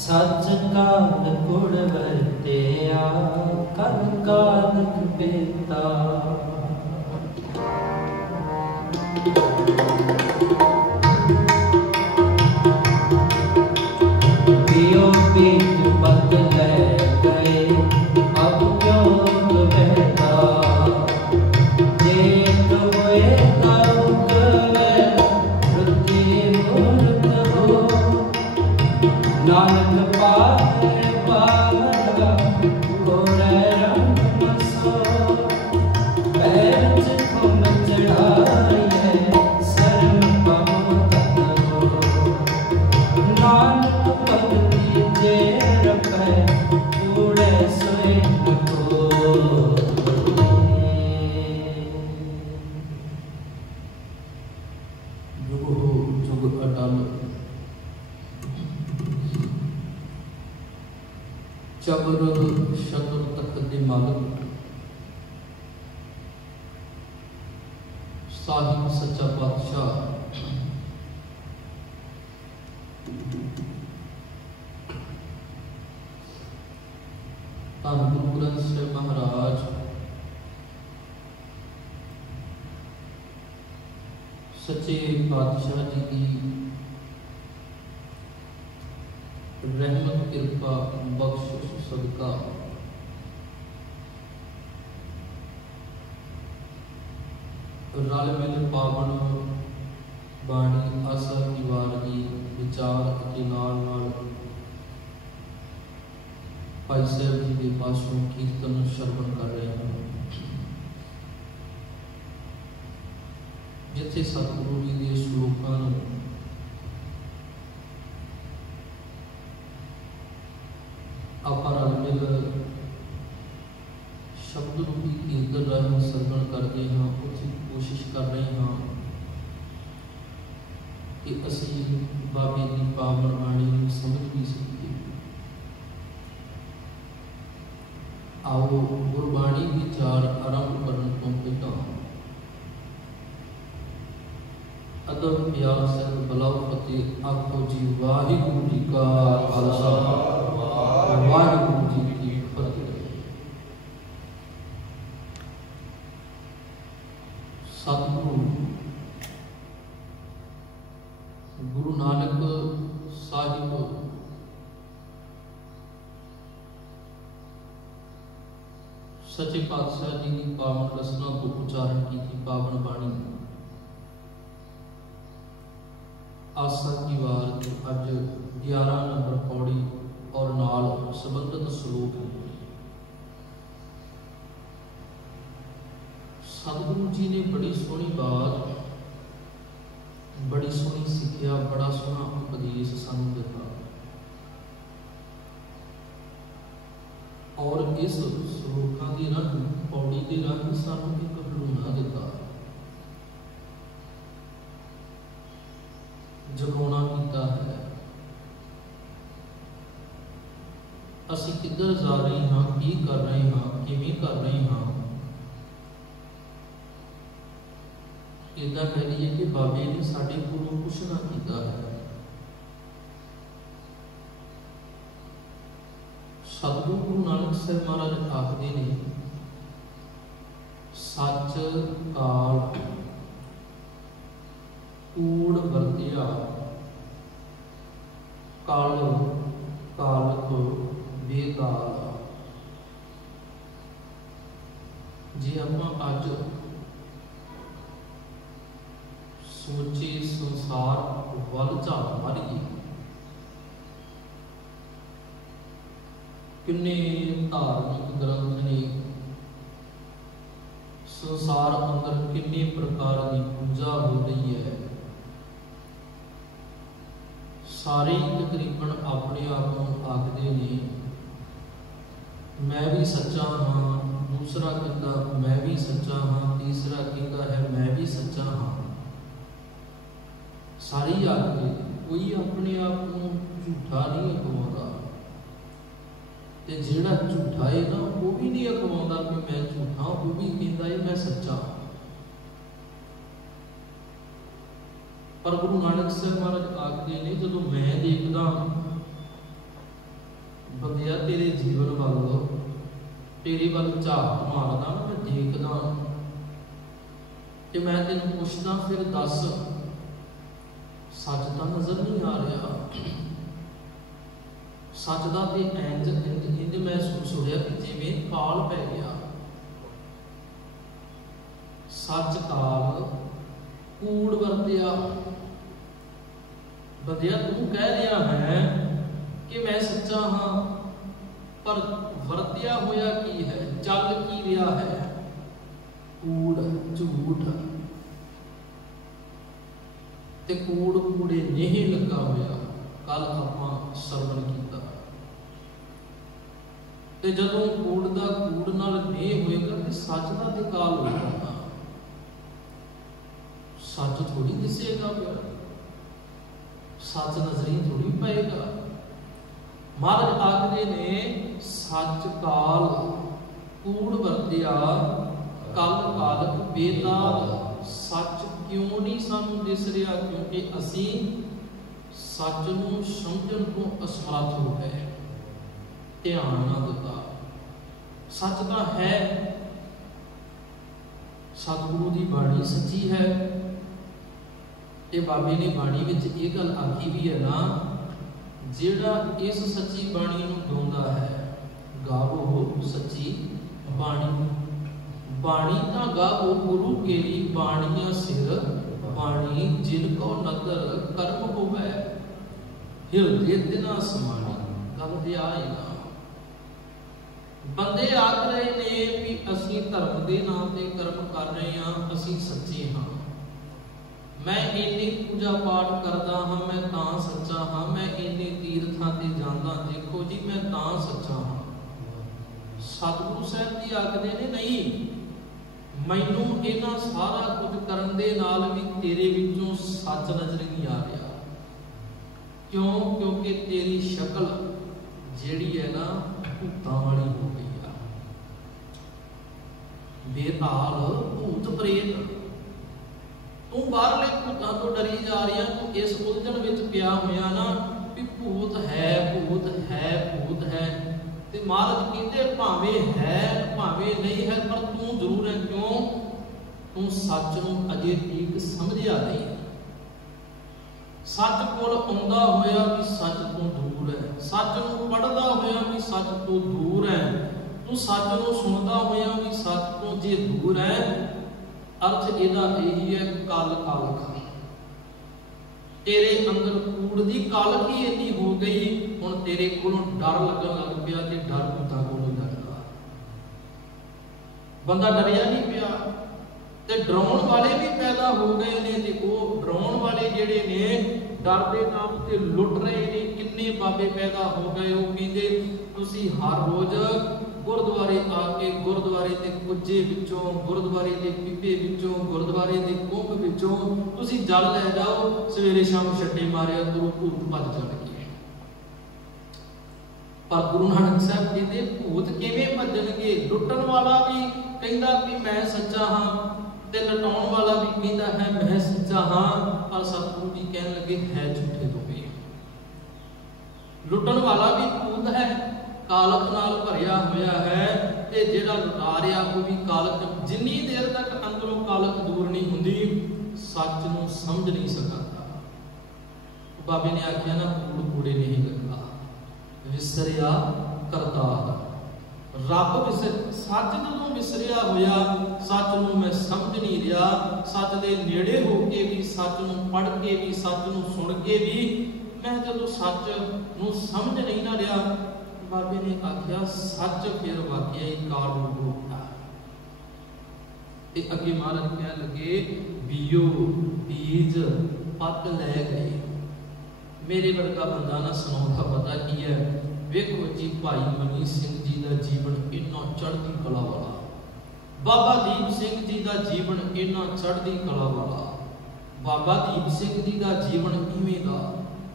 सच काल कुड़ वरत्या कर कालक बेता पियो पीत पग ले गए अब क्यों बहता जेत हुए करुक वृत्ति मूर्त हो नानक पावे पावला गोरे रंग मसो पैर चिखम चढ़ाए शरण पाओ तनो नानक भगति जे रखे कूड़े सोए को जुग जुग अटल चबर शतर तक दे मालक साहिब सच्चा पातशाह धन गुरु ग्रंथ साहिब महाराज सच्चे पातशाह जी की रहमत कृपा बख्शिश सदका रल मिल पावन बाणी आसा की वारगी विचार के नाल भाई साहब जी के पासों कीर्तन श्रवण कर रहे हैं जिथे सतगुरु जी के श्लोकां रल मिल शब्द रूपी कीर्तन राही सरवण करते हाँ उसे कोशिश कर रहे हाँ कि असी बाबे की पावन बाणी समझ भी सकीए। आओ गुरबाणी विचार आरंभ करने तो पहला अदब प्यार से बुलाओ फतेह आखो जी वाहिगुरू जी का खालसा वाहिगुरू जी की फतेह। सतगुरु गुरु नानक साहिब सच्चे पातशाह जी की पावन रचना को उच्चारण की थी पावन बाणी आसा की वार अज 11 नंबर पौड़ी और नाल संबंधित श्लोक है। सतगुरु जी ने बड़ी सोहनी बात बड़ी सोहनी सिक्ख्या बड़ा सोहना उपदेश सानू दिता और इस श्लोकां दी राही पौड़ी दे राही सानू एक भरूना दिता जगाउणा कीता है। असी किधर जा रहे हाँ की कर रहे हाँ किवें कर रहे हाँ इदा कह रही है कि बाबे ने साडे कोलों कुछ ना कीता है। सतगुरु गुरु नानक साहब महाराज आखदे ने सच काल कूड़ वरतिया काल कालक बेकाल। जे आपां अज सोचे संसार वल झात मारीए किन्ने धार्मिक ग्रंथ ने संसार अंदर किन्ने प्रकार की पूजा हो रही है। सारे तकरीबन अपने आप को आखते ने मैं भी सच्चा हाँ, दूसरा कहता मैं भी सच्चा हाँ, तीसरा कहता है मैं भी सच्चा हाँ। सारे ही आखते, कोई अपने आप को झूठा नहीं अखवाता, ते जिहड़ा झूठा है ना वो भी नहीं अखवाता कि मैं झूठा, वो भी कहता है मैं सच्चा। पर गुरु नानक साहब महाराज आखते ने जदों मैं देखदा बंदिया तेरे जीवन वाल, तेरे वाल झाक मारदा ना, मैं देखदा ते मैं तेन पुछदा फिर दस सच तो नजर नहीं आ रहा। सच का तो इंज इंज महसूस हो रहा कि जिवें काल पै गया। सच काल कूड़ वरतिया। बंदिया तू कह रहा है कि मैं सच्चा हाँ, पर वरतिया होया की है, चल की रहा है, कूड़ झूठ ते कूड़ कूड़े नहीं लगा होया। कल आपां सरवण कीता ते जदों कूड़ दा कूड़ नाल नहीं होएगा ते सच दा ते काल होएगा। सच थोड़ी दिसेगा फिर, सच नजरी थोड़ी पाएगा। महाराज आखदे ने सच काल कूड़ वरतिया, कल कालक बेताल। सच क्यों नहीं सानू दिस रहा? क्योंकि असी सच नूं समझण तो असमर्थ हो गए, ध्यान ना दिता। सच तो है, सतगुरु की बाणी सच्ची है। ते बाबे ने बाणी विच ये गल आखी भी है ना, जिहड़ा इस सच्ची बाणी नूं गाउंदा है, गावो सच्ची बाणी। बाणी ता गावो गुरु केरी, बाणियां सिर बाणी जिनको नदर कर्म होवे, हिरदे दिना समानी। गल ते आई ना, बंदे आख रहे ने भी असी धर्म के नाम ते कर्म कर रहे हाँ, असी सच्चे हाँ। मैं इन्नी पूजा पाठ करदा हाँ, मैं तां सच्चा हाँ। मैं इन्नी तीर्थां ते जांदा, देखो जी मैं तां सच्चा हाँ। सतगुरु साहब जी आखदे ने नहीं, मैनू इन्हां सारा कुछ करन दे नाल भी तेरे विचों सच नजर नहीं आ रहा। क्यों? क्योंकि तेरी शक्ल जिहड़ी है ना भूतां वाली हो गई है। बेताल भूत प्रेत, तू बाहरले भूतां तो डरी जा रही है। तू इस उलझन विच पिया होया ना भी भूत है, भूत है, भूत है। ते महाराज कहते भावें है भावें नहीं है, पर तू जरूर है। क्यों? तू सच नूं अजे ठीक समझिया नहीं। सच कोल आउंदा होया भी सच तो दूर है, सच नूं पढ़दा होया भी सच तो दूर है, तू सच नूं सुनदा होया भी सच तो जे दूर है। अर्थ इहदा यही है, कल कालख। तेरे अंदर कूड़ दी कालख ही इन्नी हो गई, हुण तेरे कोलों डर लगन लग पिया ते डर भूतां कोलों नहीं लगदा। बंदा डरिया नहीं पिया ते डराउण वाले भी पैदा हो गए ने। ते ओह डराउण वाले जिहड़े ने डर दे नाम ते लुट रहे ने। किन्ने बाबे पैदा हो गए, वो कहंदे तुसीं हर रोज गुरुद्वारे आके गुरुद्वारे के कुजे विचों, गुरुद्वारे के पीपे विचों, गुरुद्वारे के कुंभ विचों तुसीं जल लै जाओ, सवेरे शाम छट्टे मारिया करो, भूत भज जाणगे। पर गुरु नानक साहब कहते भूत किवें भजणगे? लुटण वाला भी कहंदा भी मैं सच्चा हाँ, ते लटाउण वाला भी कहंदा है मैं सच्चा हाँ। पर सतगुरु जी कहण लगे है झूठे दोवें। लुटण वाला भी भूत है, कालख नाल भरिया होया है, ते जिहड़ा लुटा रहा वो भी कालख। जिन्नी देर तक अंदरों कालख दूर नहीं हुंदी, सच नूं समझ नहीं सकता। बाबे ने आख्या ना कूड़ कूड़े नहीं लगा, विसरिया करतार। रब विसर, सच जदों विसरिया होया, सच नूं मैं समझ नहीं रहा। सच दे नेड़े हो के भी, सच नूं पढ़ के भी, सच नूं सुन के भी मैं जदों सच नूं समझ नहीं ना रहा, बाबे ने आख्या सच फिर वाकई काल रूप होता। अगे महाराज कह लगे बीओ बीज पत लै गए। मेरे वर्गा बंदा ना सुनाता पता की है। वेखो जी भाई मनी सिंह जी का जीवन इन्ना चढ़ती कला वाला, बाबा दीप सिंह जी का जीवन इन्ना चढ़ती कला वाला, बाबा दीप सिंह जी का जीवन इवें दा,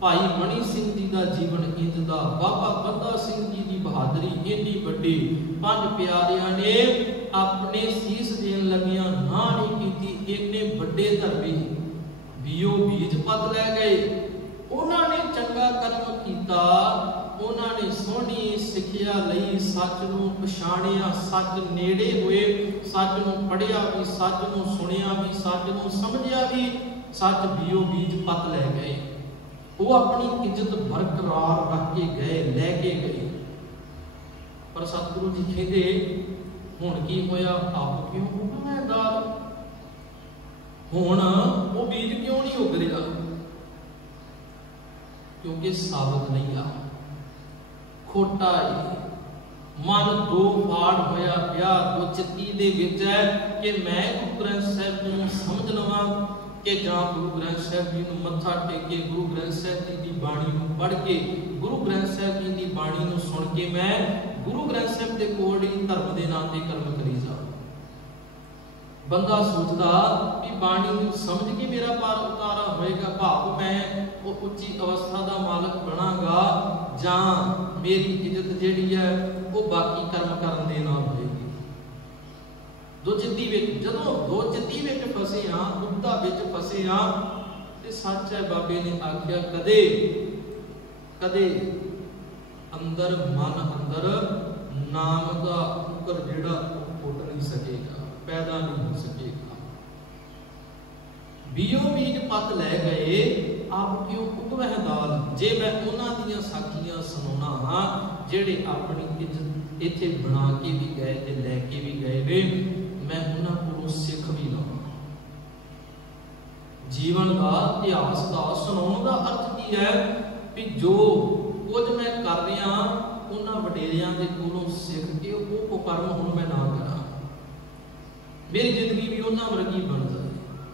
भाई मनी सिंह जी का जीवन इंज दा, बाबा बंदा सिंह जी की बहादुरी इन्नी वड्डी। पंज प्यारियां ने अपने सीस देन लगियां ना नहीं की, इन्ने वड्डे धर्मी बीओ बीज पद लै गए। उन्होंने चंगा कर्म किया, उन्होंने सोहनी सिक्ख्या लई, सच नूं पछाणिया, सच नेड़े हुए, सच नूं पढ़िया भी, सच नूं सुनिया भी, सच नूं समझिया भी, सच बीओ बीज पत लै गए। वो अपनी इज्जत बरकरार रख के गए, लैके गए। पर सतगुरु जी कहते हुण की होया, आप क्यों उगना दाल, हुण वो बीज क्यों नहीं उग रहा, क्योंकि साबत नहीं आ, खोटा है। मन दो फाड़ होया पिया, दो चित्ती दे विच है कि मैं गुरु ग्रंथ साहिब जी नूं समझ लवां कि जां गुरु ग्रंथ साहिब जी नूं मत्था टेके, गुरु ग्रंथ साहिब जी दी बाणी नूं पढ़ के, गुरु ग्रंथ साहिब जी दी बाणी नूं सुन के मैं गुरु ग्रंथ साहिब दे कोल ही धर्म दे नाम ते कर्म करी जा। बंदा सोचदा कि बाणी नूं समझ के मेरा पार उतारा होएगा, भाव मैं वो उच्ची अवस्था दा मालक बनांगा, जां मेरी इज्जत जिहड़ी है वो बाकी कर्म करन दे नाल होएगी। दो चित्ती विच जदों दो चित्ती विच फसे हां, दुविधा विच फसे हां, ते सच है बाबे ने आख्या कदे कदे अंदर मन अंदर नाम दा उकर जिहड़ा फुट नहीं सकेगा, पैदा नहीं हो सकेगा। बीओ बीज पत लै गए, आप क्यों उगवह दाल। जे मैं उन्हां दियां साखियां सुनाउणा हां जेड़े अपनी इज्जत इत्थे बना के भी गए ते लैके भी गए वे, मैं उन्हां कोलों सिख भी लवां। जीवन का इतिहास का सुनाउण दा अर्थ की है कि जो कुछ मैं कर रहा उन्हां वडेरियां दे कोलों सिख के वो कर्म हुण मैं ना करा, मेरी जिंदगी भी उन्हां वर्गी बन जाए,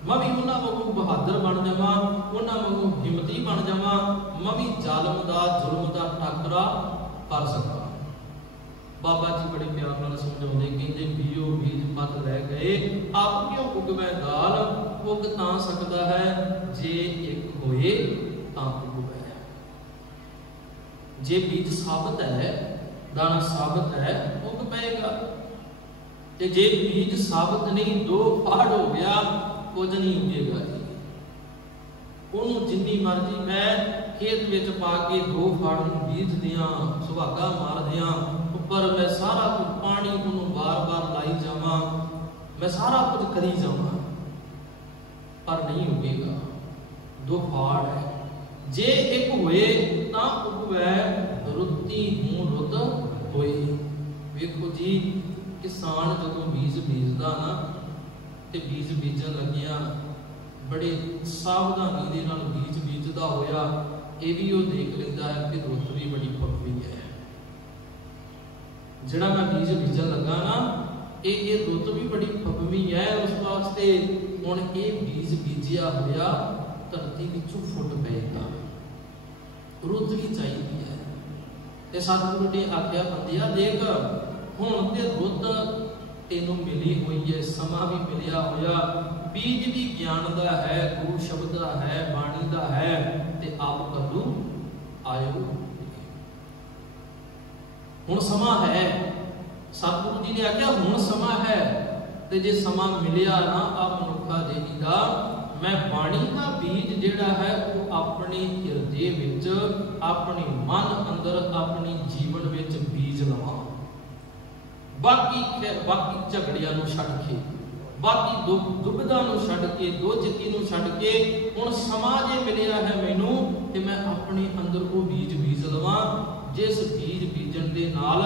मैं भी उन्हां वांगू बहादुर बन जावां, उन्हां वांगू हिम्मती बन जावां, मैं भी जालम दा जुल्म दा टाकरा कर सकां। बाबा जी बड़े प्यार नाल समझाउंदे, कहंदे बीओ बीज पत लै गए, आप क्यों उगवै दाल, उग तां सकदा है जे एक होए तां उगवै। जे बीज साबत है, दाना साबत है, उग पेगा। ते जे बीज साबत नहीं, दो फाड़ हो गया, कुछ नहीं उगेगा जी। उन्होंने जिन्नी मर्जी मैं खेत विच पा के दो फाड़ बीज दियां, सुहागा मार दियां, उपर मैं सारा कुछ पानी उन्होंने बार बार लाई जावां, मैं सारा कुछ करी जावां, पर नहीं उगेगा, दो फाड़ है। जे एक होए तां उगवै, रुत्ती हूं रुत होए। वेखो जी किसान जदों बीज बीजदा ना ते बीज बीजन लगिया बड़े सावधानी दे नाल बीज बीजदा होया, ये भी वो देख लेंदा है कि रुत भी बड़ी पक्की है। जिहड़ा मैं बीज बीजन लगा ना ये रुत भी बड़ी पक्की है, उस वास्ते हुण ये बीज बीजिया होया धरती विचों फुट पेगा, रुत भी चाहिए है। ते सतगुरु ने आख्या बंदिया देख हुण ते रुत तेनों मिली हुई है, समा भी मिलिया होया, बीज भी ज्ञान दा है, गुरु शब्द दा है, बाणी दा है, ते आप कदू आयो। हुण समा है, सतगुरु जी ने आख्या हुण समा है, ते जे समा मिलिया ना आप मनुखा देवी दा, मैं बाणी का बीज जिहड़ा है वो अपने हिरदे विच, अपने मन अंदर, अपने जीवन विच बीज लवां। बाकी झगड़ियां नूं छड्ड के, बाकी दुविधा नूं छड्ड के, दो चित्ती नूं छड्ड के, हुण समा जे मिलिया है मैनूं ते मैं अपने अंदर वो बीज बीज लवां, जिस बीज बीजन दे नाल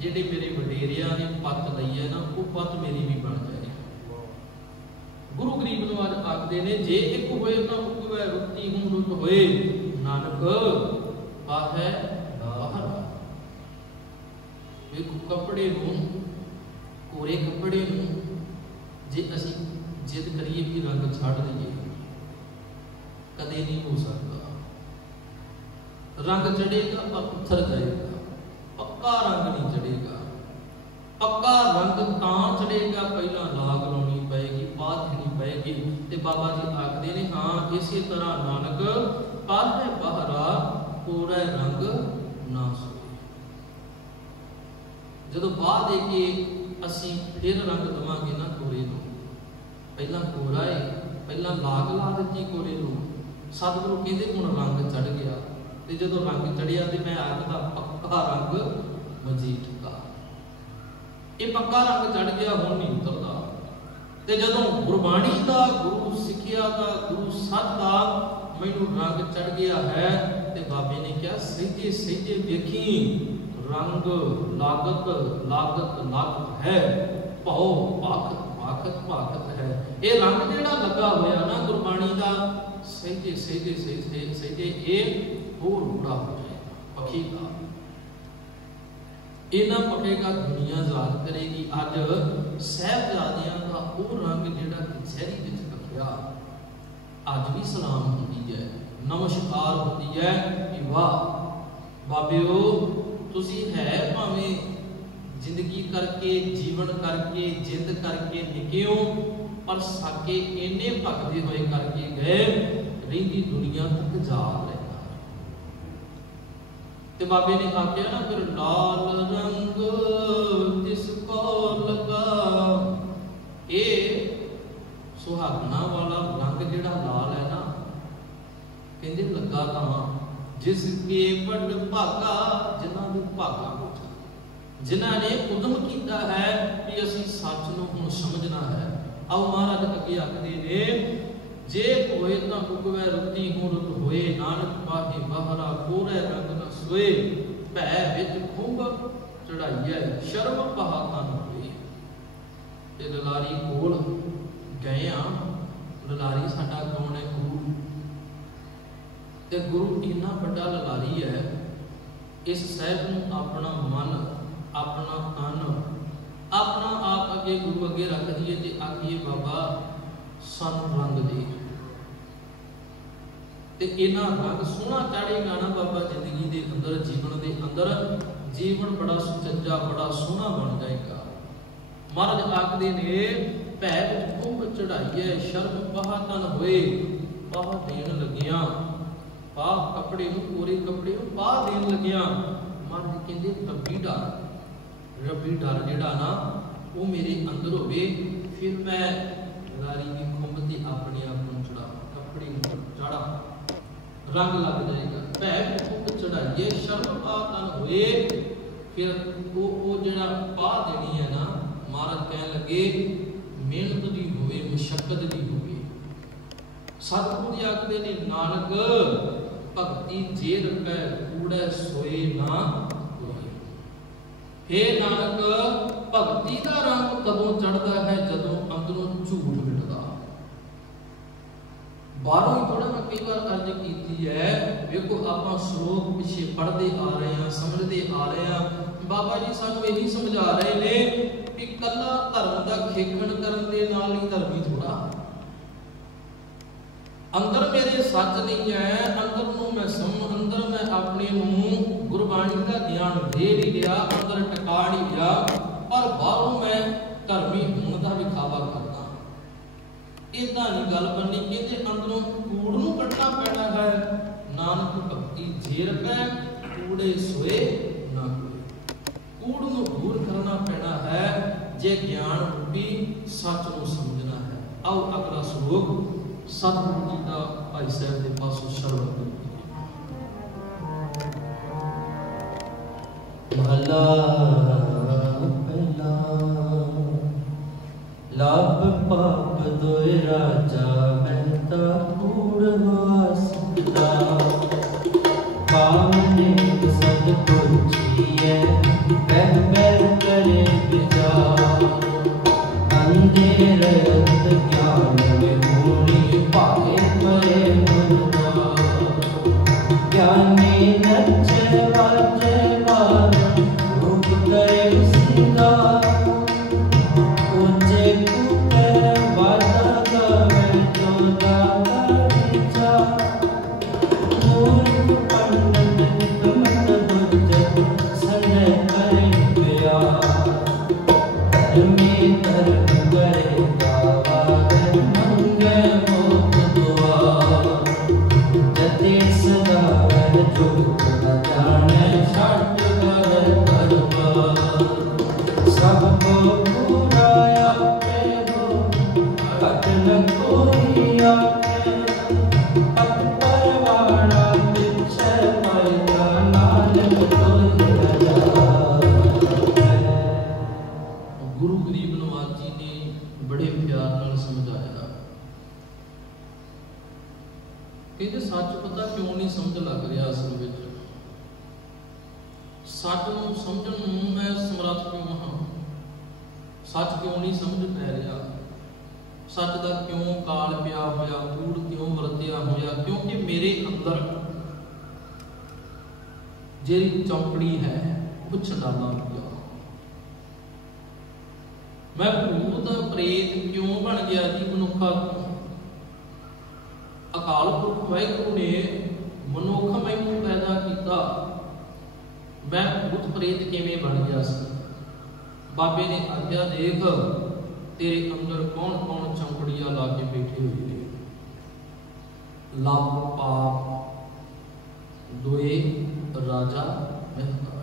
जिहड़े मेरे वडेरियां ने पत लई है ना वो पत मेरी भी बन जाए। गुरु गरीब नूं अज आखदे ने जे एक होए तां उगवै, रुत्ती हूं रुत होए, नानक आहै बाहर। एक कपड़े नूं, कोरे कपड़े नूं जे असीं जिद करिए कि रंग छड्ड दईए, कदे नहीं हो सकता। रंग चढ़ेगा पर उतर जाएगा, पक्का रंग नहीं चढ़ेगा। पक्का रंग तां चढ़ेगा पहला लाग लाउणी पएगी, पात देनी पएगी। ते बाबा जी आखदे ने हाँ इसी तरह नानक काहे बहरा पूरा रंग ना सोए। जदों बाह दे के असीं फिर रंग देवांगे ना कोरे नूं, पहला कोरा है, पहला लाग ला दित्ती कोरे नूं, सतगुरु कहते हुण रंग चढ़ गया। ते जदों रंग चढ़िया ते मैं आखदा पक्का रंग मजीठा, ये पक्का रंग चढ़ गया, हुण नहीं उतरदा। ते जदों गुरबाणी दा, गुरु सिੱਖਿਆ दा, गुरु सत दा मैनूं रंग चढ़ गया है, ते बाबे ने कहा सहजे सहजे वेखी रंग लागत लागत लागत है, भाओ भाखत भाखत भाखत है। ये रंग जिहड़ा लगा होया ना गुरबाणी दा, सहजे सहजे सहजे सहजे ये होर बड़ा हो जाएगा, पखेगा। इना पखेगा दुनिया याद करेगी। अज साहिबजादियां दा वो रंग जिहड़ा कचहरी विच रखिया, अज भी सलाम होंदी है, नमस्कार होती है कि वाह बाबेओ तुसी है भावें जिंदगी करके जीवन करके जिंद करके निके हो, पर साके इन्ने भगदे हुए करके गए, रहिंदी दुनिया तक याद रहना। ते बाबे ने आख्या ना फिर लाल रंग जिसको लगा, ये सुहागना वाला रंग जिहड़ा लाल है ना, कहंदे लगा तां जिसके बड़ भागा, जिन्हां नूं भागा होया, जिन्हां ने उदम कीता है कि असीं सच नूं हुण समझना है। आओ महाराज अगे आखदे ने जे होए तां उगवै रुती हूं रुत होए, नानक पाहे बाहरा कोरै रंग न सोए, भै विच खुंब चढ़ाईए शर्म पहा तन होए। ते ललारी कोल गए आ, ललारी साडा कौन है? गुरु। ते गुरु इन्ना बड़ा ललारी है, इस साहिब नूं अपना मन अपना तन अपना आप अगे गुरु अगे रख दिए ते आखिए बाबा सानू रंग दे, ते इन्ना रंग सोहना चढ़ेगा ना बाबा जिंदगी दे अंदर, जीवन दे अंदर जीवन बड़ा सुचज्जा बड़ा सोहना बन जाएगा। महाराज आखदे ने भै विच खुंब चढ़ाईए शर्म पहा तन होए, पाह देन लगिया, पाह कपड़े नूं पूरे कपड़े नूं पाह देन लगिया। महाराज कहंदे रब्बी डर, रब्बी डर जिहड़ा ना वो मेरे अंदर होवे, फिर मैं लारी की खुंब ते अपने आप नूं चढ़ा, कपड़े नूं चढ़ा, रंग लग जाएगा। भै खुंब चढ़ाईए शर्म पा तन होए, फिर वो जिहड़ा पा देनी है ना, महाराज कहन लगे मेहनत दी होवे, मुशक्कत दी होवे। सतगुरु जी आखदे ने नानक भगती जे रखै कूड़ै सोए ना कोई। हे नानक भगती दा रंग कदों चढ़दा है? जदों अंदरों झूठ मिटदा। बाहरों ही थोड़ा मैं कई बार अर्ज की है, देखो आप श्लोक पिछे पढ़ते आ रहे हैं, समझते आ रहे हैं, बाबा जी सानू यही समझा रहे ने कि कला धर्म का खेखण करन दे नाल ही धर्मी थोड़ा। अंदर मेरे सच नहीं है, अंदर नूं मैं अंदर मैं अपने नूं गुरबाणी का ज्ञान दे नहीं लिया, अंदर टका नहीं लिया, पर बाहरों मैं धर्मी होने का विखावा करता। इदा नहीं गल बननी, कहते अंदरों कूड़ नूं कटना पैना है। नानक भगती जे रखै कूड़े सोए ना कोई। कूड़ नूं दूर करना पैना है जे ज्ञान रूपी सच नूं समझना है। आओ अगला श्लोक सतगुरु जी का भाई साहब के पासों शरण करिए। भला भला लाभ पाप दोय राजा महता कूड़ वासदा, पावने सद पुछिए बह बह करे विचार, अंधेर अंत ज्ञान विमूढ़ी पाए मरे मरदा, ज्ञानी नचे वाजे वार रूप करे सिंगार, ऊंचे कूटे वादा गावे जो दाता विचार, मूर्ख पंडित न कोई आखे पत परवाना पिछे पैदा नानक कोई राजा। गुरु गरीब नवाज जी ने बड़े प्यार नाल समझाया कि सच पता क्यों नहीं समझ लग रहा असल में सच नूं समझण नूं मैं समर्थ क्यों हाँ सच क्यों नहीं समझ पै रहा सच का क्यों काल पिया होया कूड़ क्यों वरत्या होया क्योंकि मेरे अंदर जेरी चौकड़ी है वो छडाला पिया मैं भूत प्रेत क्यों बन गया जी मनुखा अकाल पुरख वाहिगुरु ने मनुख मैनू पैदा किया मैं भूत प्रेत किवें बन गया सी बाबे ने आख्या देख तेरे अंदर कौन कौन चौकड़ियां ला के बैठे हुए ने लभ पाप दोए राजा महता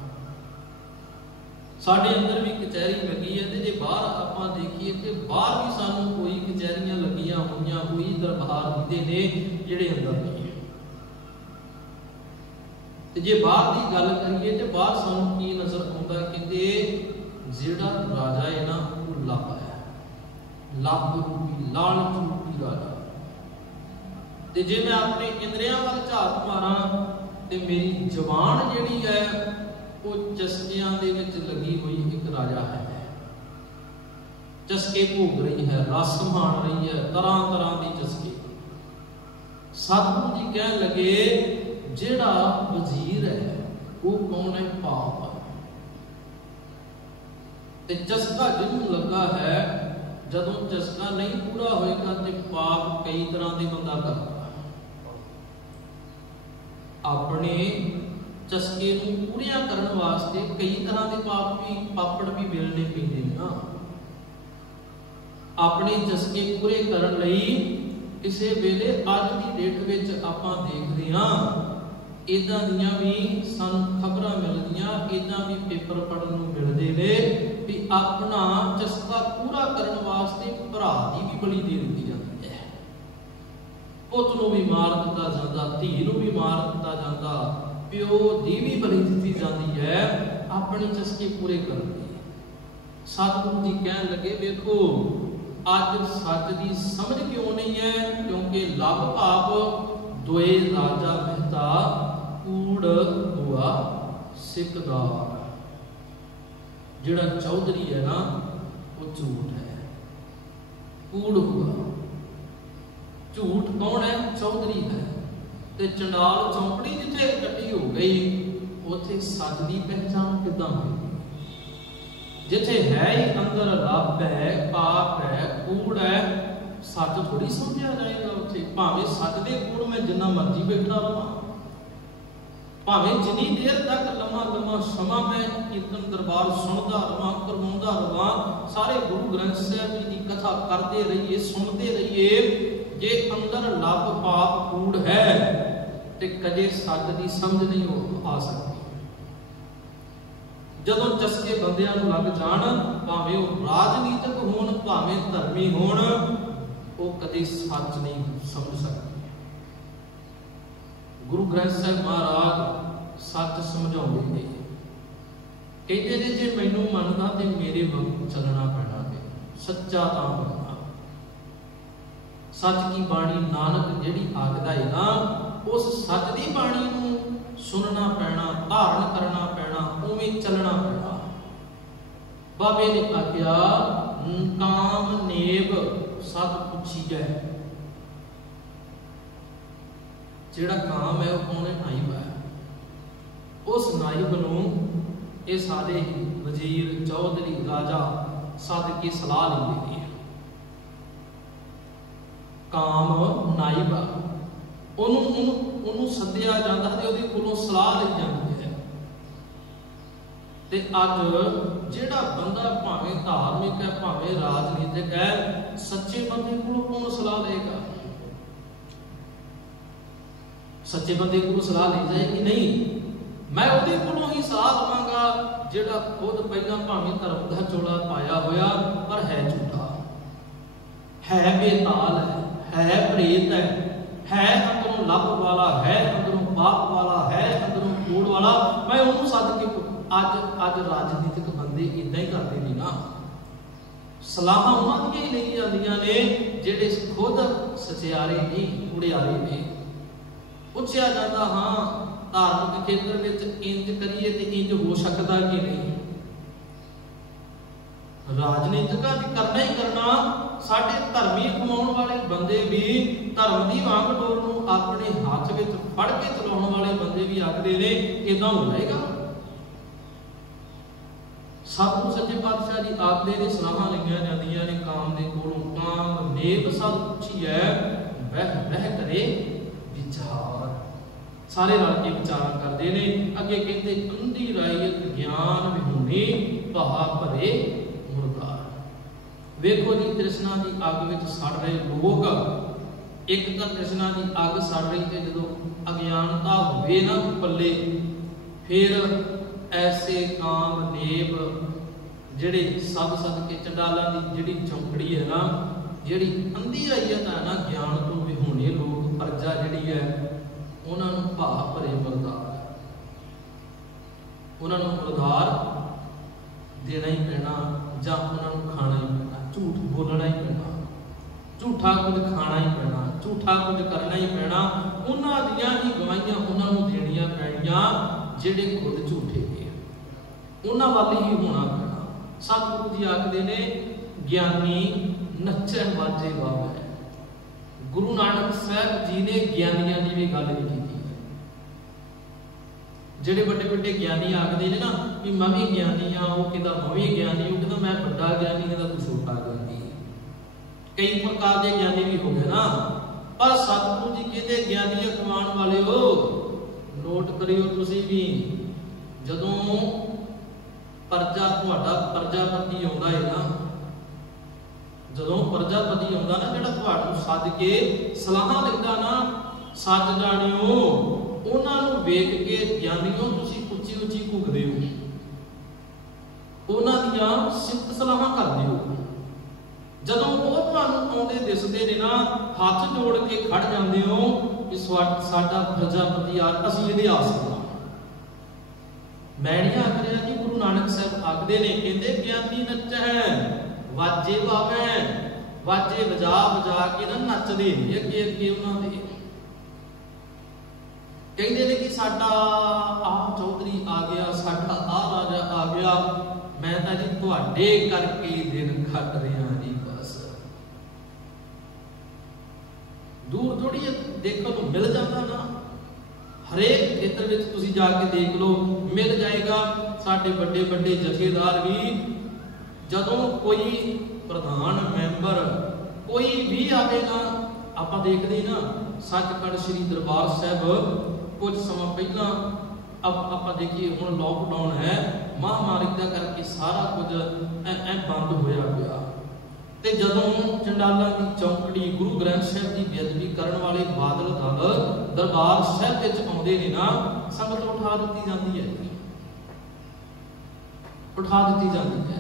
साडे अंदर भी कचहरी लगी है ते जे बाहर आपां देखीए ते बाहर भी सानू कोई कचहरियां लगियां होईयां कोई दरबार दिंदे ने जिहड़े अंदर नहीं है ते जे बाहर दी गल करिए ते बाहर सानू की नजर आउंदा कि जिहड़ा राजा है ना वो लभ है लभ रूपी लालच रूपी राजा ते जे मैं अपने इंद्रियां वाल झात मारां ते मेरी जबान जिहड़ी है वो चस्कियां दे विच लगी हुई एक राजा है चस्के भोग रही है रस मान रही है तरह तरह की चस्के सतगुरु जी कह लगे जेड़ा वजीर है वो कौन है पाप ते चस्का जिन्हों लगा है जदों चस्का नहीं पूरा होएगा ते पाप कई तरह के बंदा करता अपने चस्के नूं पूरिया करने वास्ते कई तरह के पाप भी पापड़ भी मिलने पैंदे ना अपने चस्के पूरे करने लई किसी वेले अज की डेट विच आपां देखदे हां इदां दियां भी सानू खबरां मिलदियां इदां भी पेपर पढ़न नूं मिलदे ने भी अपना चस्का पूरा करने वास्ते भरा दी भी बलि दे दी जाती है पुत नूं भी मार दिता जांदा धी नूं भी मार दिता जांदा प्यो दी भी बलि दी जाती है अपने चस्के पूरे करने सतगुरु जी कह लगे देखो अज सच की समझ क्यों नहीं है क्योंकि लभ पाप दोए राजा महता कूड़ हुआ सिकदार जिहड़ा चौधरी है ना वो झूठ है कूड़ हुआ झूठ कौन है चौधरी है ते चंडाल चौकड़ी जिथे कटी हो गई उथे सच की पहचान किदां होई जिथे है ही अंदर लभ है पाप है कूड़ है सच थोड़ी समझा जाएगा उथे भावें सच दे कूड़ में जिन्ना मर्जी बैठा रहा भावें जिनी देर तक लम्मा लम्मा समा मैं कीर्तन दरबार सुनता रहा करवाउंदा रहा सारे गुरु ग्रंथ साहिब जी की कथा करते रहिए सुनते रहिए जे अंदर लभ पाप कूड़ है ते कदे सच की समझ नहीं आ सकती जदों चस्के बंदियां नूं लग जाण भावें वो राजनीतिक होण भावें धर्मी होण वो कदे सच नहीं समझ सकते गुरु ग्रंथ साहिब महाराज सच समझाउंदे ने कहते ने जे मैनू मनदा ते मेरे वांगू चलना पैना है सच्चा तां बनना सच की बाणी नानक जिहड़ी आखदा है ना उस सच दी बाणी नूं सुनना पैना धारण करना पैना उवें चलना पैना बाबे ने आख्या काम नेब सत पुछी जाए जेड़ा काम है वो कौन है नाइब है उस नाइब नूं ये सारे वजीर चौधरी राजा सद के सलाह लेंदे ने काम नाइब ओनू सद्दिया जांदा ते ओहदे कोलों सलाह लई जांदी है ते अज जेड़ा बंदा भावें धार्मिक है भावें राजनीतिक है सच्चे बंदे कोलों कौन सलाह लेगा सच्चे बंदे को सलाह ली जाएगी नहीं मैं ओहदे कोलों ही सलाह लवांगा जेड़ा खुद पहला भावें धर्म दा चोला पाया होया पर है झूठा है बेताल है प्रेत है अंदरों लभ वाला, है अंदरों पाप वाला, है अंदरों कोड़ वाला, मैं उन्होंने सद के अज राजनीतिक बंदे इदा ही करते नहीं ना, सलाह उन्होंने ही नहीं जांदियां ने जिहड़े खुद सचियारे नहीं उड़ियारे ने। पुछया जाता हाँ धार्मिक खेत्र में इंज करिए तो इंज हो सकता कि नहीं, राजनीतिका भी करना ही करना। साडे धर्मी कमाउण वाले बंदे भी धर्म की वांग डोर नूं अपने हाथ में फड़ के चलाउण वाले बंदे भी आखदे ने इदां हो जाएगा। सतगुरु सच्चे पातशाह जी आखदे ने सलाहां लईआं जांदियां ने काम दे कोलों, काम नेब सद पुछीਐ बह बह करे विचार। सारे रल के विचार करते ने। अगे कहते अंधी रायत ज्ञान विहूणी पहा भरे मुर्दार। वेखो जी तृष्णा की अग में सड़ रहे लोग, एक तो तृष्णा की अग सड़ रही है जो अज्ञानता होवे ना पल्ले, फिर ऐसे काम नेब जिहड़े सद सद के चंडालां दी जिहड़ी चौंकड़ी है ना, जिहड़ी अंधी रायत है ना ज्ञान तो विहूणे लोग, प्रजा जिहड़ी है उन्होंने भा भरे मुर्दार, उन्होंने मुर्दार देना ही पैना जां उन्होंने खाना ही पैना, झूठ बोलना ही पैना, झूठा कुछ खाना ही पैना, झूठा कुछ करना ही पैना। उन्हां दियां ही गवाहियां उन्होंने देनियां पैणीਆਂ जिहड़े खुद झूठे ने, उन्हां वाल ही होना पैना। सतगुरु जी आखदे ने ज्ञानी नच्चै वाजे गावै। गुरु नानक साहब जी ने ज्ञानियां की भी गल नहीं की है। जिहड़े बड़े बड़े ज्ञानी आखदे ने ना कि मैं भी ज्ञानी हाँ, वो कहता मैं भी ज्ञानी, वो कहता मैं बड़ा ज्ञानी, कहता तू छोटा ज्ञानी। कई प्रकार के ज्ञानी भी हो गए ना, पर सतगुरु जी कहते ज्ञानी कमाण वाले हो नोट करियो तुसीं भी, जदों प्रजा तुहाडा प्रजापति आउंदा है ना, जदों प्रजापति आउंदा ना जिहड़ा तुहानूं सद के सलाहां दिंदा ना, सच जाणियो उन्हां नूं वेख के ज्ञानियों तुसीं उच्ची उच्ची घुगदे हो, उन्हां दियां सिफत सलाहां करदे हो। जदों वो तुहानूं आउंदे दिसदे ने ना, हथ जोड़ के खड़ जांदे हो कि साडा प्रजापति आ, असीं इहदे आस करां। मैं नहीं आख रहा कि गुरु नानक साहब आखदे ने, कहंदे ज्ञानी नच्चै वाजे वावै, वाजे वजा वजा के ना नचदे ने अगे अगे उन्हां दे। कहते हैं कि साडा आ चौधरी आ गया, साडा आ राजा आ गया, मैं तां जी तुहाडे करके दिन खट रहा जी। बस दूर थोड़ी देखो तो मिल जाता ना, हरेक खेत्र में तुसीं जाके देख लो मिल जाएगा। साडे बड़े बड़े जथेदार भी जदों कोई प्रधान मैंबर कोई भी आवेगा, आपां देखदे ना सचखंड श्री दरबार साहब कुछ समय पहला आप देखिए हुण लॉकडाउन है, महामारी का करके सारा कुछ बंद होया पिया, ते जदों चंडालां दी चौंकड़ी गुरु ग्रंथ साहिब की बेअदबी करन वाले बादल दल दरबार साहिब विच आउंदे ने ना, संगत उठा दी जाती है, उठा दी जाती है।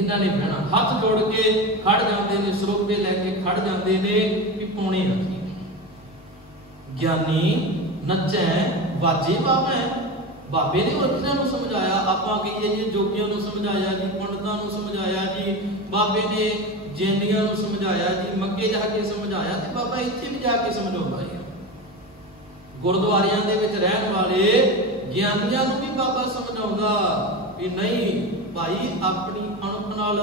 इन्हां ने बहना हाथ जोड़ के खड़ जाते हैं, सरोपे लैके खड़ जाते हैं कि पौने रखी। ज्ञानी नच्चै वाजे वावै, बाबे ने उन्हां नूं समझाया, आपां कहिए जी जोगियां नूं समझाया जी, पंडितां नूं समझाया जी, बाबे ने जैनियां नूं समझाया जी, मक्के जाके समझाया, ते बाबा इत्थे भी जाके समझाउंदा है। गुरुद्वारियां दे विच रहण वाले ज्ञानियां नूं भी बाबा समझाउंदा कि नहीं भाई अपनी अणख नाल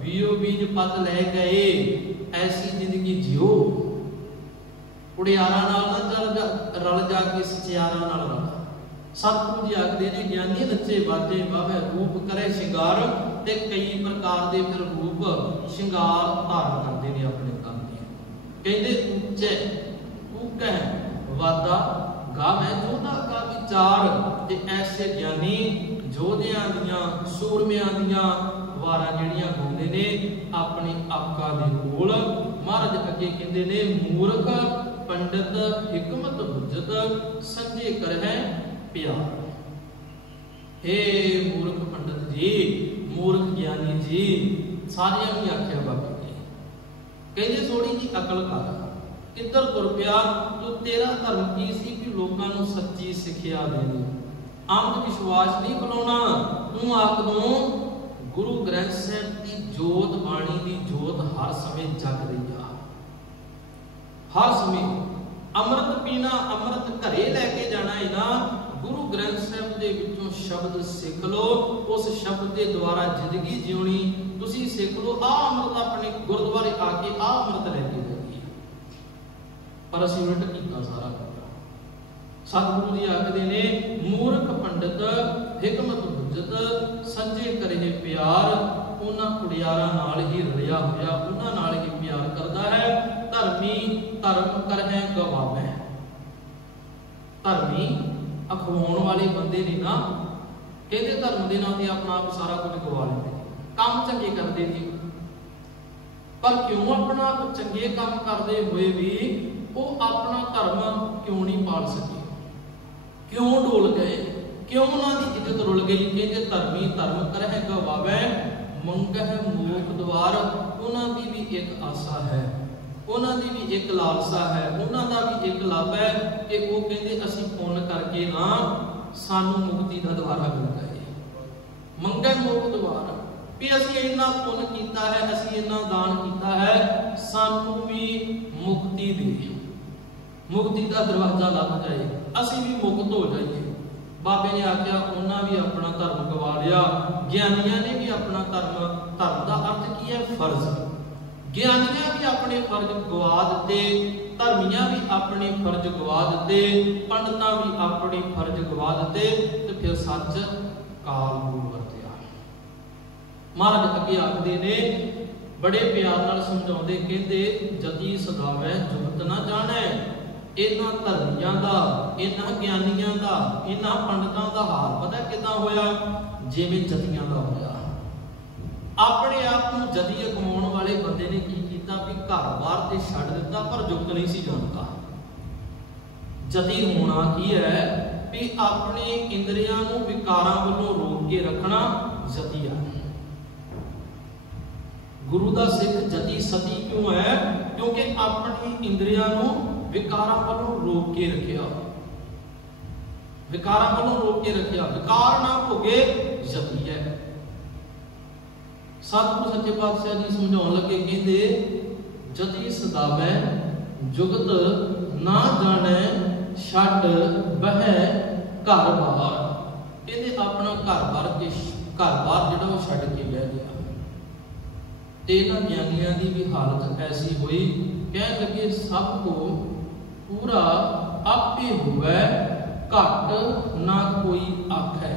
बीओ बीज पत लै गए, ऐसी जिंदगी जियो, उड़ियारा नाल रल जाके सचियारा नाल रल। सतगुरु जी आखदे ने ज्ञानी नच्चे वाजे वावै, रूप करे शिंगार, ते कई प्रकार दे फिर रूप शिंगार धारण करदे ने अपने तन दे। कहंदे ऊंचे ऊकै वादा गावै जोधा का विचार, ते ऐसे ज्ञानी जोधियां दियां सूरमियां दियां वारां ਜਿਹੜੀਆਂ ਗਾਉਂਦੇ ने अपनी आपका दे कोल। महाराज अगे कहंदे ने मूर्ख पंडित हिकमत हुज्जत संजे करहै प्यार। हे मूर्ख पंडित जी, मूर्ख ज्ञानी जी, सारियां भी आख्या बाबा जी कहते थोड़ी जी अकल कर, किधर तुर पिया तू, तेरा धर्म की सी कि लोगों को सच्ची सिक्ख्या देनी, अंध विश्वास नहीं बुलाना। तू आख दूं गुरु ग्रंथ साहिब की जोत, बाणी की जोत हर समय जग रही है, हर समय अमृत पीना, अमृत घरे लैके जाना है ना। गुरु ग्रंथ साहिब दे विचों शब्द सीख लो, उस शब्द के द्वारा जिंदगी जीनी तुसी सीख लो। आ अमृत अपने गुरुद्वारे आके आ अमृत लैके जाइए, पर असीं उलट कीता सारा। सतगुरु जी आखदे ने मूर्ख पंडित हिकमत हुज्जत सज्जे करे प्यार, उन्हां कुड़ियारां नाल ही रलिया होया, उन्हां नाल ही प्यार करदा है। धर्मी धर्म करहै गवावै, धर्मी अखवाउण वाले बंदे ने ना, कहते धर्म के नाम से अपना आप सारा कुछ गवा लेंगे, काम चंगे करते थे, पर क्यों अपना आप चंगे काम करते हुए भी वो अपना धर्म क्यों नहीं पाल सके, क्यों डोल गए, क्यों उन्होंने इज्जत रुल गई। कहते धर्मी धर्म करहै गवावै, मंगह मोख द्वार, उन्होंने भी एक आशा है, उन्होंने भी एक लालसा है, उन्होंने भी एक लाभ है कि वो कहते असीं पुण्य करके ना सानू मुक्ति का द्वारा मिल जाए। मंगे मोख द्वार भी असीं इन्ना पुण्य कीता है, असीं इन्ना दान कीता है, सानू भी मुक्ति दे, मुक्ति का दरवाजा लग जाए, असीं भी मुक्त हो जाइए। बाबे ने आख्या उन्होंने भी अपना धर्म गवा लिया, ज्ञानियों ने भी अपना धर्म, धर्म का अर्थ की है फर्ज, ज्ञानियां भी अपने फर्ज गवा दिते, धर्मियां भी अपने फर्ज गवा दिते, पंडितां भी अपने फर्ज गवा दिते, तो फिर सच काल मूल वरत्या। महाराज अगे आखदे ने बड़े प्यार नाल समझाउंदे, कहते जति सदावै जुगत ना जाणै। इन्हां धर्मियां दा, इन्हां ज्ञानियां दा, इन्हां पंडितां दा हाल पता किदां होया, जिवें जतियां दा होया। अपने आप को जदी कमाउण वाले बंदे ने की कीता भी घर बार ते छड्ड दिता, पर जुगत नहीं सी जानता। जती होना की है भी अपने इंद्रियां नूं विकारां वल्लों रोक के रखना जती है। गुरु दा सिख जती सती क्यों है? क्योंकि अपनी इंद्रियां नूं विकारां वल्लों रोक के रखिया, विकारां वल्लों रोक के रखिया, विकार ना भोगे जती है। सतगुरु सच्चे पातशाह जी समझाउण लगे, कहते जति सदावै जुगत ना जाणै, छड्ड बहै घर बार। कहते अपना घर बार के, घर बार जिहड़ा वो छड्ड के बह गया। ते इन्हां ज्ञानियां दी भी हालत ऐसी हुई, कह लगे सब को पूरा आपे होवै, घट ना कोई आखै।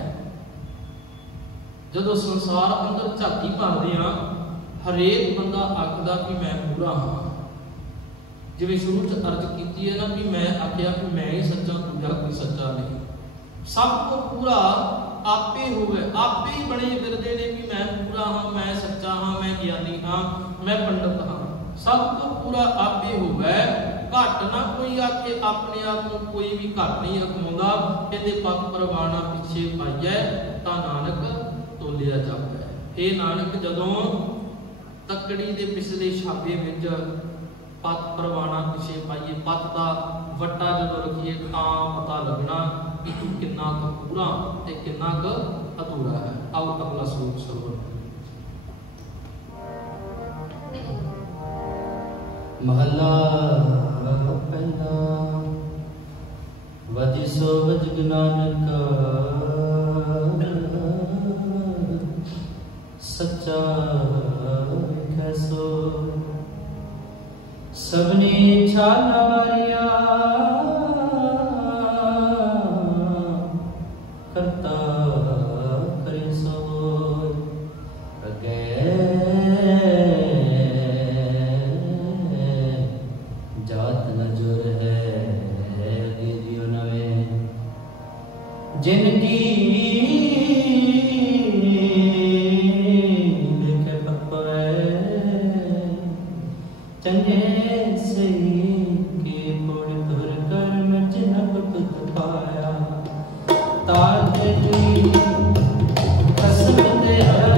जदों संसार अंदर झाती मारदे हां, हरेक बंदा आखदा कि मैं पूरा हाँ। जिवें शुरू च अर्ज कीती है ना कि मैं आख्या कि मैं ही सच्चा, दूजा कोई सच्चा नहीं। सब को पूरा आपे होवे, आपे ही बने फिरदे ने कि मैं पूरा हाँ, मैं सच्चा हाँ, मैं ज्ञानी हाँ, मैं पंडित हाँ। सब को पूरा आपे होवे, घट ना कोई आके, अपने आप को कोई भी घट नहीं अखमाउंदा। कहते पग परवाना पिछे पाइए तां नानक तोलिया जावे। हे नानक जदों तकड़ी दे पिछले छाबे विच पत परवाना पिछे पाइए, पत का वट्टा जदों रखिए तां पता लगना कि तू कितना क पूरा ते कितना क अधूरा है। आओ अगला श्लोक सुनो। महला पहला वदिसो वजग नानक सच्चा कैसो सबने छाला मारिया करता करे सो अगे जात नजर है दे दियो नवे जिनकी कसम दे हर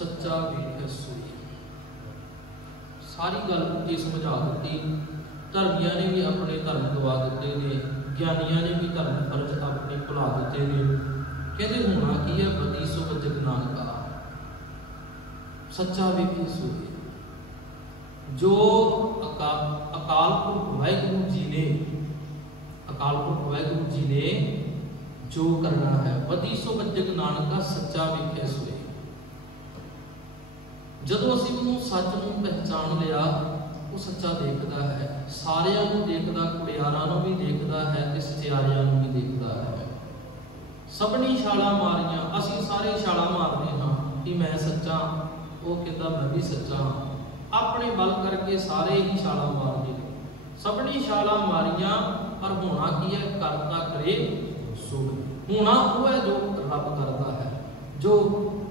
सच्चा वेख सोई। सारी गल ये समझा दी। धर्मिया ने भी अपने धर्म गवा दिते ने, ज्ञानिया ने भी धर्म फर्ज अपने भुला दिते ने। कहते होना की है बदी सो वजक नानका सच्चा वेखे सोई। जो अकाल पुरख वाहिगुरु जी ने, अकाल पुरख वाहिगुरु जी ने जो करना है, बदी सो वजक नानका सच्चा वेखे सोई। जदों असीं उहनूं सच नूं पहचान लिया, वो सच्चा देखदा है, सारियां नूं देखदा, कुड़ियारां नूं भी देखदा है ते सचियारियां नूं भी देखदा है। सबनी छालां मारियां, असीं सारे छालां मारदे हां कि मैं सच्चा, वो कहता मैं भी सच्चा। अपने बल करके सारे ही छालां मारदे ने। सबनी छालां मारियां, पर होना की है, करता करे सो। होना वो है जो रब करता है। जो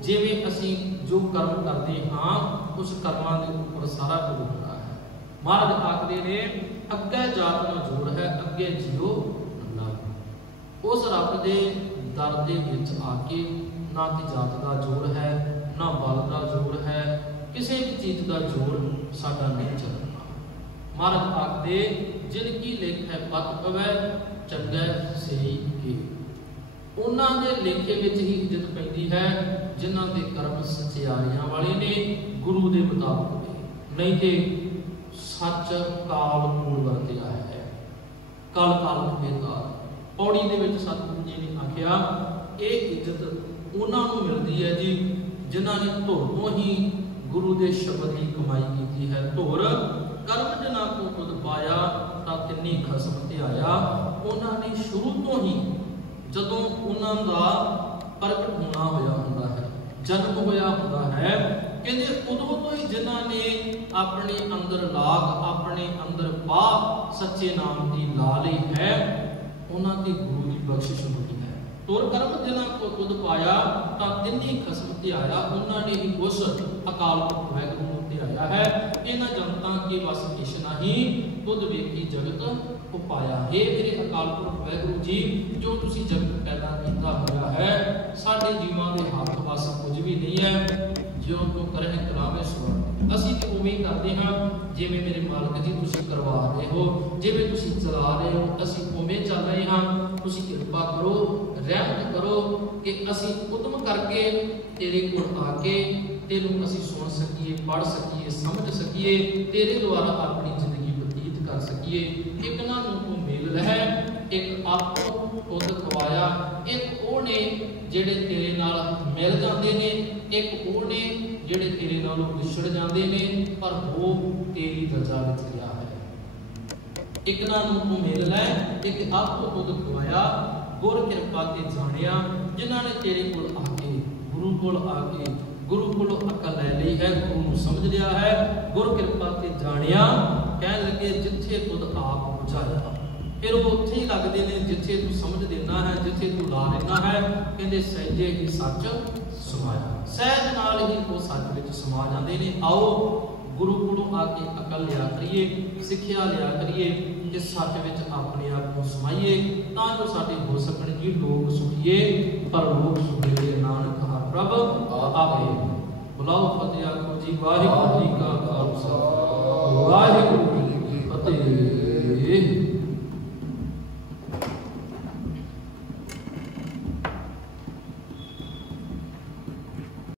जिवें असीं जो कर्म करते हाँ, उस कर्मां दे उपर सारा कुछ होता है। महाराज आखदे ने अगे जात ना जोड़ है, अगे जियो लग। उस रब दे दर दे विच आके ना कि जात का जोड़ है, ना बल का जोड़ है, किसी भी चीज का जोड़ साडा नहीं चलता। महाराज आखदे जिनकी लेख है पत पवै चंगा सही के। उन्हां दे लेखे विच ही इज्जत पैंदी है जिन्हां दे कर्म सचियारियां वाले ने, गुरु दे मुताबिक ने। नहीं ते सच काल कूल वरतिया है, कल काल बेकार। पौड़ी दे विच सतगुरु जी ने आखिया ये इज्जत उन्हां नूं मिलदी है जी जिन्हां ने धुर तो ही गुरु दे शब्द की कमाई की है। धुर कर्म जना को खुद पाया तां तिन्नी खसम ध्याया। उन्हां ने शुरू तो ही जदों उन्हां दा प्रगट होना होया हुंदा है, जन्म होया हुंदा है, कहंदे उदों तो ही जिन्हां ने अपने अंदर लाग, अपने अंदर पा सच्चे नाम की ला लई है, उन्हां दी गुरु की बख्शिश होती है। तुर कर्म जिन्हां को खुद पाया तां तिन्नी खसम ध्याया। उन्हां ने ही उस अकाल पुरख वाहिगुरू नूं ध्याया है। इन्हां जनतां के वस किश नहीं, खुद वेखी जगत उपाया। हे मेरे अकाल पुरख वाहिगुरू जी, जो तुसी जगत पैदा कीता होया है, साडे जीवां दे हथ वस कुछ भी नहीं है। जो तू करे करावे सो असीं ते उवें ही करदे हां जिवें मेरे मालक जी तुसी करवा रहे हो, जिवें तुसी चला रहे हो, असीं उवें चल रहे हां। तुसी किरपा करो, रहमत करो कि असीं उद्यम करके तेरे कोल आके तेनूं असीं सुन सकीए, पढ़ सकीए, समझ सकीए, तेरे द्वारा अपनी जिंदगी बतीत कर सकीए। एक ना तू मिल रहा, एक आपको खुद खवाया, एक वो ने जेड़े तेरे नाल मिल जाते ने, एक वो ने जेड़े तेरे नालों विछड़ जाते ने, पर वो तेरी रजा विच रहा है। एक ना तू मिल लै, एक आपको खुद खवाया, गुर किरपा ते जानिया। जिन्हां ने तेरे कोल आके, गुरु कोल आके, गुरु कोल अकल लै ली है, गुरु नूं समझ लिया है, गुर किरपा ते जानिया। कह लगे जिथे खुद आप बुझाया, फिर वो उत्थे ही लगते हैं जिथे तू समझ देना है, जिथे तू ला लेना है। कहते सहजे ही सच समाया, सहज नाल ही वो सच विच समा जाते हैं। आओ गुरु कोलों आके अकल लिया करिए, सिक्ख्या लिया करिए, कि सच विच अपने आप को समाइए, तां जो साडे हो सकण जी लोग सुखिए पर लोग सुखिए। नानक हर प्रभ आपे। बुलाओ फतेह आखो जी। वाहिगुरू जी का खालसा, वाहिगुरू जी की फतेह।